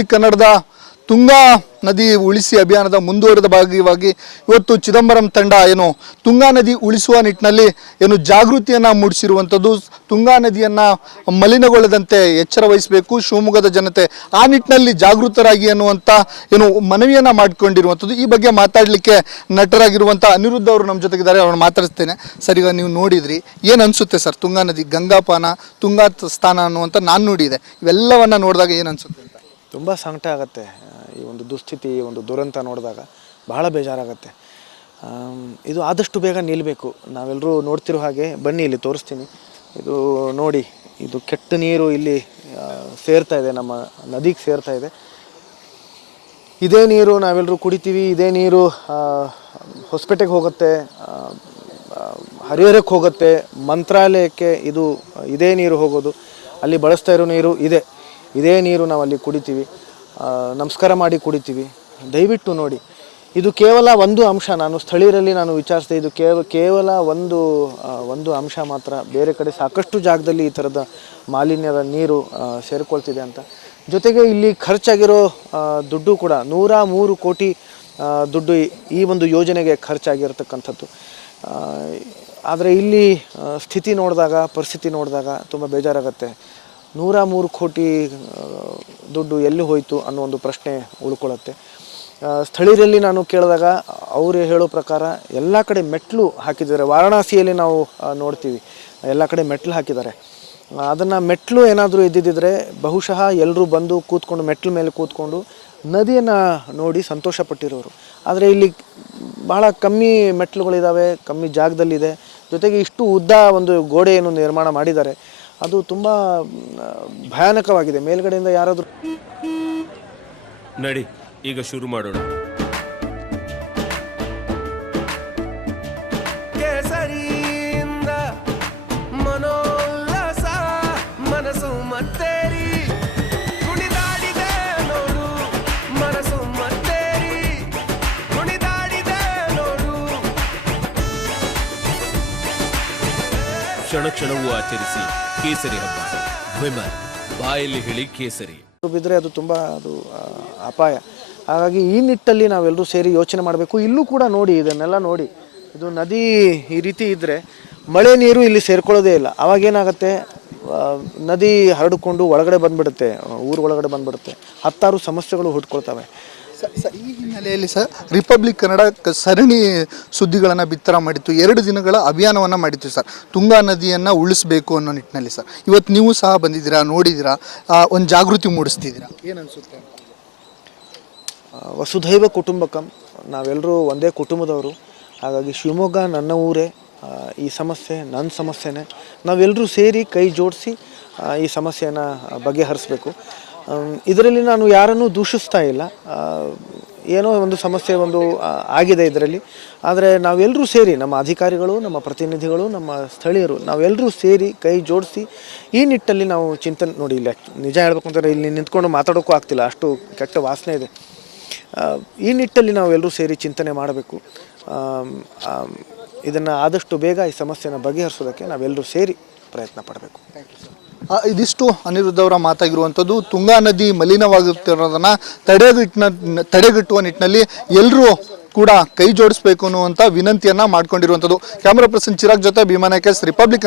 ಕನ್ನಡದ ತುಂಗಾ ನದಿ ಉಳಿಸಿ ಅಭಿಯಾನದ ಮುಂದುವರೆದ ಭಾಗವಾಗಿ ಇವತ್ತು ಚಿದಂಬರಂ ತಂಡ ತುಂಗಾ ನದಿ ಉಳಿಸುವ ನಿಟ್ಟಿನಲ್ಲಿ ಜಾಗೃತಿಯನ್ನು ಮೂಡಿಸಿರುವಂಥದ್ದು. ತುಂಗಾ ನದಿಯನ್ನು ಮಲಿನಗೊಳ್ಳದಂತೆ ಎಚ್ಚರ ವಹಿಸಬೇಕು ಶಿವಮೊಗ್ಗದ ಜನತೆ, ಆ ನಿಟ್ಟಿನಲ್ಲಿ ಜಾಗೃತರಾಗಿ ಅನ್ನುವಂಥ ಮನವಿಯನ್ನು ಮಾಡಿಕೊಂಡಿರುವಂಥದ್ದು. ಈ ಬಗ್ಗೆ ಮಾತಾಡಲಿಕ್ಕೆ ನಟರಾಗಿರುವಂಥ ಅನಿರುದ್ಧ ಅವರು ನಮ್ಮ ಜೊತೆಗಿದ್ದಾರೆ, ಅವ್ರನ್ನ ಮಾತಾಡಿಸ್ತೇನೆ. ಸರ್, ಈಗ ನೀವು ನೋಡಿದ್ರಿ, ಏನು ಅನಿಸುತ್ತೆ ಸರ್? ತುಂಗಾ ನದಿ ಗಂಗಾಪಾನ, ತುಂಗಾ ಸ್ಥಾನ ಅನ್ನುವಂಥ ನಾನು ನೋಡಿದೆ, ಇವೆಲ್ಲವನ್ನು ನೋಡಿದಾಗ ಏನು ಅನಿಸುತ್ತೆ ಅಂತ? ತುಂಬ ಸಂಕಟ ಆಗುತ್ತೆ. ಈ ಒಂದು ದುಸ್ಥಿತಿ, ಒಂದು ದುರಂತ ನೋಡಿದಾಗ ಬಹಳ ಬೇಜಾರಾಗುತ್ತೆ. ಇದು ಆದಷ್ಟು ಬೇಗ ನಿಲ್ಲಬೇಕು. ನಾವೆಲ್ಲರೂ ನೋಡ್ತಿರೋ ಹಾಗೆ, ಬನ್ನಿ ಇಲ್ಲಿ ತೋರಿಸ್ತೀನಿ. ಇದು ನೋಡಿ, ಇದು ಕೆಟ್ಟ ನೀರು ಇಲ್ಲಿ ಸೇರ್ತಾ ಇದೆ, ನಮ್ಮ ನದಿಗೆ ಸೇರ್ತಾ ಇದೆ. ಇದೇ ನೀರು ನಾವೆಲ್ಲರೂ ಕುಡಿತೀವಿ. ಇದೇ ನೀರು ಹೊಸಪೇಟೆಗೆ ಹೋಗುತ್ತೆ, ಹರಿಹರಕ್ಕೆ ಹೋಗುತ್ತೆ, ಮಂತ್ರಾಲಯಕ್ಕೆ ಇದೇ ನೀರು ಹೋಗೋದು. ಅಲ್ಲಿ ಬಳಸ್ತಾ ಇರೋ ನೀರು ಇದೇ ನೀರು ನಾವು ಅಲ್ಲಿ ಕುಡಿತೀವಿ, ನಮಸ್ಕಾರ ಮಾಡಿ ಕುಡಿತೀವಿ. ದಯವಿಟ್ಟು ನೋಡಿ, ಇದು ಕೇವಲ ಒಂದು ಅಂಶ. ನಾನು ಸ್ಥಳೀಯರಲ್ಲಿ ವಿಚಾರಿಸಿದೆ, ಇದು ಕೇವಲ ಒಂದು ಅಂಶ ಮಾತ್ರ. ಬೇರೆ ಕಡೆ ಸಾಕಷ್ಟು ಜಾಗದಲ್ಲಿ ಈ ಥರದ ಮಾಲಿನ್ಯದ ನೀರು ಸೇರಿಕೊಳ್ತಿದೆ ಅಂತ. ಜೊತೆಗೆ ಇಲ್ಲಿ ಖರ್ಚಾಗಿರೋ ದುಡ್ಡು ಕೂಡ 103 ಕೋಟಿ ದುಡ್ಡು ಈ ಒಂದು ಯೋಜನೆಗೆ ಖರ್ಚಾಗಿರ್ತಕ್ಕಂಥದ್ದು. ಆದರೆ ಇಲ್ಲಿ ಸ್ಥಿತಿ ನೋಡಿದಾಗ, ಪರಿಸ್ಥಿತಿ ನೋಡಿದಾಗ ತುಂಬ ಬೇಜಾರಾಗುತ್ತೆ. 103 ಕೋಟಿ ದುಡ್ಡು ಎಲ್ಲಿ ಹೋಯಿತು ಅನ್ನೋ ಒಂದು ಪ್ರಶ್ನೆ ಉಳ್ಕೊಳ್ಳುತ್ತೆ. ಸ್ಥಳೀಯರಲ್ಲಿ ನಾನು ಕೇಳಿದಾಗ ಅವರು ಹೇಳೋ ಪ್ರಕಾರ ಎಲ್ಲ ಕಡೆ ಮೆಟ್ಲು ಹಾಕಿದ್ದಾರೆ. ವಾರಣಾಸಿಯಲ್ಲಿ ನಾವು ನೋಡ್ತೀವಿ, ಎಲ್ಲ ಕಡೆ ಮೆಟ್ಲು ಹಾಕಿದ್ದಾರೆ. ಅದನ್ನು ಮೆಟ್ಲು ಏನಾದರೂ ಇದ್ದಿದ್ದರೆ ಬಹುಶಃ ಎಲ್ಲರೂ ಬಂದು ಕೂತ್ಕೊಂಡು, ಮೆಟ್ಲ ಮೇಲೆ ಕೂತ್ಕೊಂಡು ನದಿಯನ್ನು ನೋಡಿ ಸಂತೋಷಪಟ್ಟಿರೋರು. ಆದರೆ ಇಲ್ಲಿ ಬಹಳ ಕಮ್ಮಿ ಮೆಟ್ಲುಗಳಿದ್ದಾವೆ, ಕಮ್ಮಿ ಜಾಗದಲ್ಲಿದೆ. ಜೊತೆಗೆ ಇಷ್ಟು ಉದ್ದ ಒಂದು ಗೋಡೆಯನ್ನು ನಿರ್ಮಾಣ ಮಾಡಿದ್ದಾರೆ, ಅದು ತುಂಬ ಭಯಾನಕವಾಗಿದೆ. ಮೇಲ್ಗಡೆಯಿಂದ ಯಾರಾದರೂ ನಡಿ, ಈಗ ಶುರು ಮಾಡೋಣ. ಕೇಸರಿಯಿಂದ ಮನೋಲ್ಲಾಸ ಮನಸ್ಸು ಮತ್ತೇರಿ ಕುಣಿದಾಡಿದೆ ನೋಡು, ಮನಸ್ಸು ಮತ್ತೇರಿ ಕುಣಿದಾಡಿದೆ ನೋಡು. ಕ್ಷಣ ಕ್ಷಣವೂ ಆಚರಿಸಿ ಕೇಸರಿ ಹಬ್ಬ. ವಿಮಲ್, ಬಾಯಲ್ಲಿ ಹೇಳಿ ಕೇಸರಿ. ಬಿದ್ದರೆ ಅದು ತುಂಬ ಅಪಾಯ. ಹಾಗಾಗಿ ಈ ನಿಟ್ಟಲ್ಲಿ ನಾವೆಲ್ಲರೂ ಸೇರಿ ಯೋಚನೆ ಮಾಡಬೇಕು. ಇಲ್ಲೂ ಕೂಡ ನೋಡಿ, ಇದನ್ನೆಲ್ಲ ನೋಡಿ, ಇದು ನದಿ ಈ ರೀತಿ ಇದ್ದರೆ ಮಳೆ ನೀರು ಇಲ್ಲಿ ಸೇರ್ಕೊಳ್ಳೋದೇ ಇಲ್ಲ. ಅವಾಗೇನಾಗುತ್ತೆ, ನದಿ ಹರಡಿಕೊಂಡು ಒಳಗಡೆ ಬಂದುಬಿಡುತ್ತೆ, ಊರು ಒಳಗಡೆ ಬಂದುಬಿಡುತ್ತೆ. 10 ಸಮಸ್ಯೆಗಳು ಹುಟ್ಕೊಳ್ತವೆ. ಈ ಹಿನ್ನೆಲೆಯಲ್ಲಿ ಸರ್, ರಿಪಬ್ಲಿಕ್ ಕನ್ನಡ ಸರಣಿ ಸುದ್ದಿಗಳನ್ನು ಬಿತ್ತರ ಮಾಡಿತ್ತು. 2 ದಿನಗಳ ಅಭಿಯಾನವನ್ನು ಮಾಡಿತ್ತು ಸರ್, ತುಂಗಾ ನದಿಯನ್ನು ಉಳಿಸಬೇಕು ಅನ್ನೋ ನಿಟ್ಟಿನಲ್ಲಿ. ಸರ್, ಇವತ್ತು ನೀವು ಸಹ ಬಂದಿದ್ದೀರಾ, ನೋಡಿದ್ದೀರಾ, ಒಂದು ಜಾಗೃತಿ ಮೂಡಿಸ್ತಿದ್ದೀರಾ, ಏನು ಅನಿಸುತ್ತೆ? ವಸುಧೈವ ಕುಟುಂಬಕಂ, ನಾವೆಲ್ಲರೂ ಒಂದೇ ಕುಟುಂಬದವರು. ಹಾಗಾಗಿ ಶಿವಮೊಗ್ಗ ನನ್ನ ಊರೇ, ಈ ಸಮಸ್ಯೆ ನನ್ನ ಸಮಸ್ಯೆನೇ. ನಾವೆಲ್ಲರೂ ಸೇರಿ ಕೈ ಜೋಡಿಸಿ ಈ ಸಮಸ್ಯೆಯನ್ನು ಬಗೆಹರಿಸಬೇಕು. ಇದರಲ್ಲಿ ನಾನು ಯಾರನ್ನೂ ದೂಷಿಸ್ತಾ ಇಲ್ಲ. ಏನೋ ಒಂದು ಸಮಸ್ಯೆ ಆಗಿದೆ ಇದರಲ್ಲಿ. ಆದರೆ ನಾವೆಲ್ಲರೂ ಸೇರಿ, ನಮ್ಮ ಅಧಿಕಾರಿಗಳು, ನಮ್ಮ ಪ್ರತಿನಿಧಿಗಳು, ನಮ್ಮ ಸ್ಥಳೀಯರು, ನಾವೆಲ್ಲರೂ ಸೇರಿ ಕೈ ಜೋಡಿಸಿ ಈ ನಿಟ್ಟಲ್ಲಿ ನಾವು ಚಿಂತನೆ ನೋಡಿ. ಇಲ್ಲ, ನಿಜ ಹೇಳ್ಬೇಕು ಅಂತಂದರೆ ಇಲ್ಲಿ ನಿಂತ್ಕೊಂಡು ಮಾತಾಡೋಕ್ಕೂ ಆಗ್ತಿಲ್ಲ, ಅಷ್ಟು ಕೆಟ್ಟ ವಾಸನೆ ಇದೆ. ಈ ನಿಟ್ಟಲ್ಲಿ ನಾವೆಲ್ಲರೂ ಸೇರಿ ಚಿಂತನೆ ಮಾಡಬೇಕು. ಇದನ್ನು ಆದಷ್ಟು ಬೇಗ ಈ ಸಮಸ್ಯೆನ ಬಗೆಹರಿಸೋದಕ್ಕೆ ನಾವೆಲ್ಲರೂ ಸೇರಿ ಪ್ರಯತ್ನ ಪಡಬೇಕು. ಇದಿಷ್ಟು ಅನಿರುದ್ಧ ಅವರ ಮಾತಾಗಿರುವಂಥದ್ದು. ತುಂಗಾ ನದಿ ಮಲಿನವಾಗುತ್ತಿರೋದನ್ನು ತಡೆಗಟ್ಟುವ ನಿಟ್ಟಿನಲ್ಲಿ ಎಲ್ಲರೂ ಕೂಡ ಕೈ ಜೋಡಿಸಬೇಕು ಅನ್ನುವಂಥ ವಿನಂತಿಯನ್ನು ಮಾಡ್ಕೊಂಡಿರುವಂಥದ್ದು. ಕ್ಯಾಮರಾ ಪರ್ಸನ್ ಚಿರಾಗ್ ಜೊತೆ ಭೀಮಾ ನಾಯಕ್, ರಿಪಬ್ಲಿಕ್.